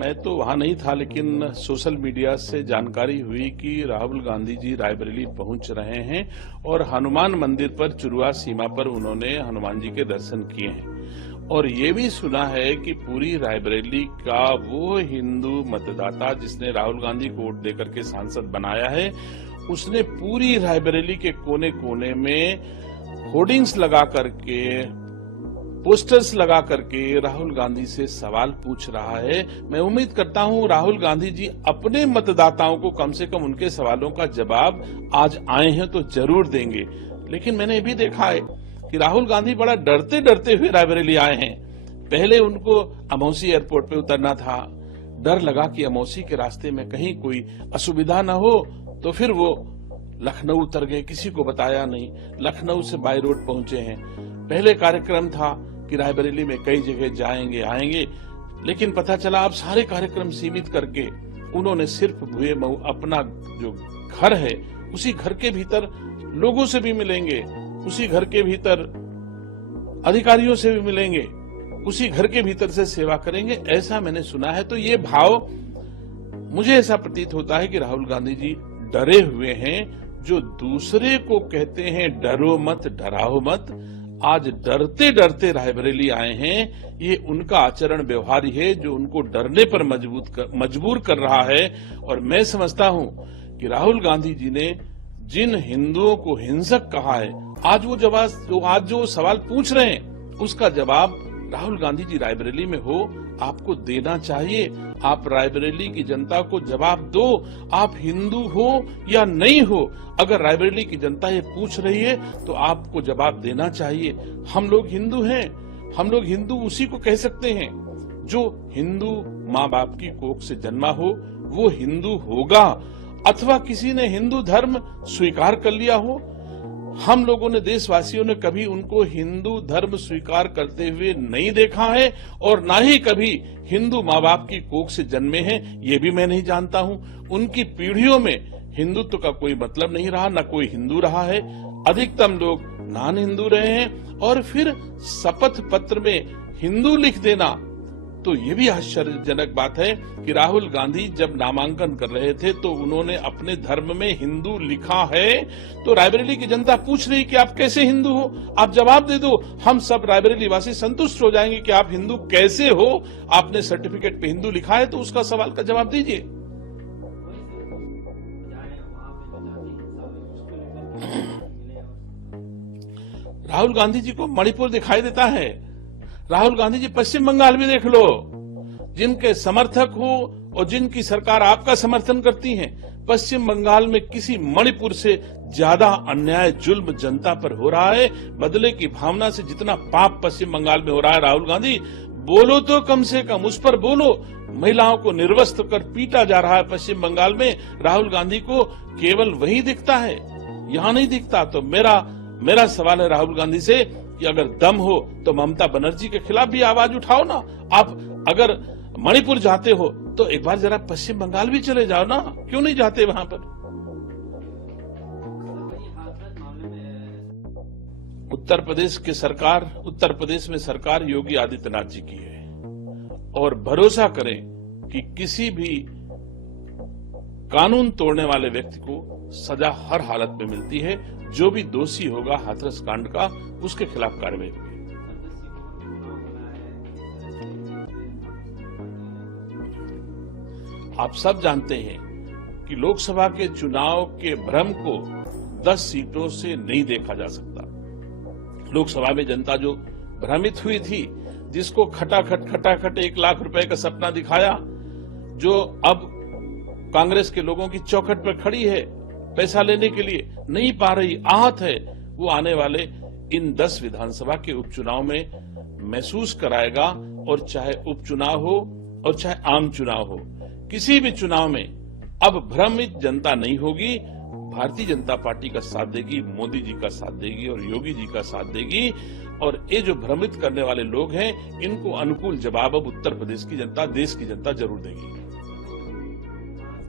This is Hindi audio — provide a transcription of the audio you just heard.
मैं तो वहां नहीं था, लेकिन सोशल मीडिया से जानकारी हुई कि राहुल गांधी जी रायबरेली पहुंच रहे हैं और हनुमान मंदिर पर चुरुआ सीमा पर उन्होंने हनुमान जी के दर्शन किए हैं। और ये भी सुना है कि पूरी रायबरेली का वो हिंदू मतदाता जिसने राहुल गांधी को वोट देकर के सांसद बनाया है, उसने पूरी रायबरेली के कोने कोने में होर्डिंग्स लगा करके, पोस्टर्स लगा करके राहुल गांधी से सवाल पूछ रहा है। मैं उम्मीद करता हूं राहुल गांधी जी अपने मतदाताओं को कम से कम उनके सवालों का जवाब आज आए हैं तो जरूर देंगे। लेकिन मैंने ये भी देखा है कि राहुल गांधी बड़ा डरते डरते हुए रायबरेली आए हैं। पहले उनको अमौसी एयरपोर्ट पे उतरना था, डर लगा कि अमौसी के रास्ते में कहीं कोई असुविधा न हो, तो फिर वो लखनऊ उतर गए, किसी को बताया नहीं। लखनऊ से बाय रोड पहुंचे हैं। पहले कार्यक्रम था कि रायबरेली में कई जगह जाएंगे आएंगे, लेकिन पता चला अब सारे कार्यक्रम सीमित करके उन्होंने सिर्फ भुए मऊ अपना जो घर है उसी घर के भीतर लोगों से भी मिलेंगे, उसी घर के भीतर अधिकारियों से भी मिलेंगे, उसी घर के भीतर से सेवा करेंगे, ऐसा मैंने सुना है। तो ये भाव मुझे ऐसा प्रतीत होता है कि राहुल गांधी जी डरे हुए हैं। जो दूसरे को कहते हैं डरो मत डराओ मत, आज डरते डरते रायबरेली आए हैं। ये उनका आचरण व्यवहार है जो उनको डरने पर मजबूर कर रहा है। और मैं समझता हूं कि राहुल गांधी जी ने जिन हिंदुओं को हिंसक कहा है, आज जो सवाल पूछ रहे हैं उसका जवाब राहुल गांधी जी रायबरेली में हो आपको देना चाहिए। आप रायबरेली की जनता को जवाब दो, आप हिंदू हो या नहीं हो। अगर रायबरेली की जनता ये पूछ रही है तो आपको जवाब देना चाहिए। हम लोग हिंदू हैं, हम लोग हिंदू उसी को कह सकते हैं जो हिंदू माँ बाप की कोख से जन्मा हो, वो हिंदू होगा। अथवा किसी ने हिंदू धर्म स्वीकार कर लिया हो, हम लोगों ने, देशवासियों ने कभी उनको हिंदू धर्म स्वीकार करते हुए नहीं देखा है और ना ही कभी हिंदू माँ बाप की कोख से जन्मे हैं, ये भी मैं नहीं जानता हूं। उनकी पीढ़ियों में हिंदुत्व का कोई मतलब नहीं रहा, न कोई हिंदू रहा है। अधिकतम लोग नॉन हिंदू रहे हैं। और फिर शपथ पत्र में हिंदू लिख देना, तो ये भी आश्चर्यजनक बात है कि राहुल गांधी जब नामांकन कर रहे थे तो उन्होंने अपने धर्म में हिंदू लिखा है। तो रायबरेली की जनता पूछ रही कि आप कैसे हिंदू हो, आप जवाब दे दो। हम सब रायबरेली वासी संतुष्ट हो जाएंगे कि आप हिंदू कैसे हो। आपने सर्टिफिकेट पे हिंदू लिखा है तो उसका सवाल का जवाब दीजिए। राहुल गांधी जी को मणिपुर दिखाई देता है। राहुल गांधी जी पश्चिम बंगाल भी देख लो, जिनके समर्थक हो और जिनकी सरकार आपका समर्थन करती है, पश्चिम बंगाल में किसी मणिपुर से ज्यादा अन्याय जुल्म जनता पर हो रहा है। बदले की भावना से जितना पाप पश्चिम बंगाल में हो रहा है, राहुल गांधी बोलो तो कम से कम उस पर बोलो। महिलाओं को निर्वस्त्र कर पीटा जा रहा है पश्चिम बंगाल में, राहुल गांधी को केवल वही दिखता है, यहां नहीं दिखता। तो मेरा सवाल है राहुल गांधी से कि अगर दम हो तो ममता बनर्जी के खिलाफ भी आवाज उठाओ ना। आप अगर मणिपुर जाते हो तो एक बार जरा पश्चिम बंगाल भी चले जाओ ना, क्यों नहीं जाते वहां पर? उत्तर प्रदेश में सरकार योगी आदित्यनाथ जी की है और भरोसा करें कि किसी भी कानून तोड़ने वाले व्यक्ति को सजा हर हालत में मिलती है। जो भी दोषी होगा हाथरस कांड का, उसके खिलाफ कार्रवाई होगी। आप सब जानते हैं कि लोकसभा के चुनाव के भ्रम को 10 सीटों से नहीं देखा जा सकता। लोकसभा में जनता जो भ्रमित हुई थी, जिसको खटाखट 1 लाख रुपए का सपना दिखाया, जो अब कांग्रेस के लोगों की चौखट पर खड़ी है पैसा लेने के लिए, नहीं पा रही, आहत है, वो आने वाले इन 10 विधानसभा के उपचुनाव में महसूस कराएगा। और चाहे उपचुनाव हो और चाहे आम चुनाव हो, किसी भी चुनाव में अब भ्रमित जनता नहीं होगी। भारतीय जनता पार्टी का साथ देगी, मोदी जी का साथ देगी और योगी जी का साथ देगी। और ये जो भ्रमित करने वाले लोग हैं, इनको अनुकूल जवाब अब उत्तर प्रदेश की जनता, देश की जनता जरूर देगी।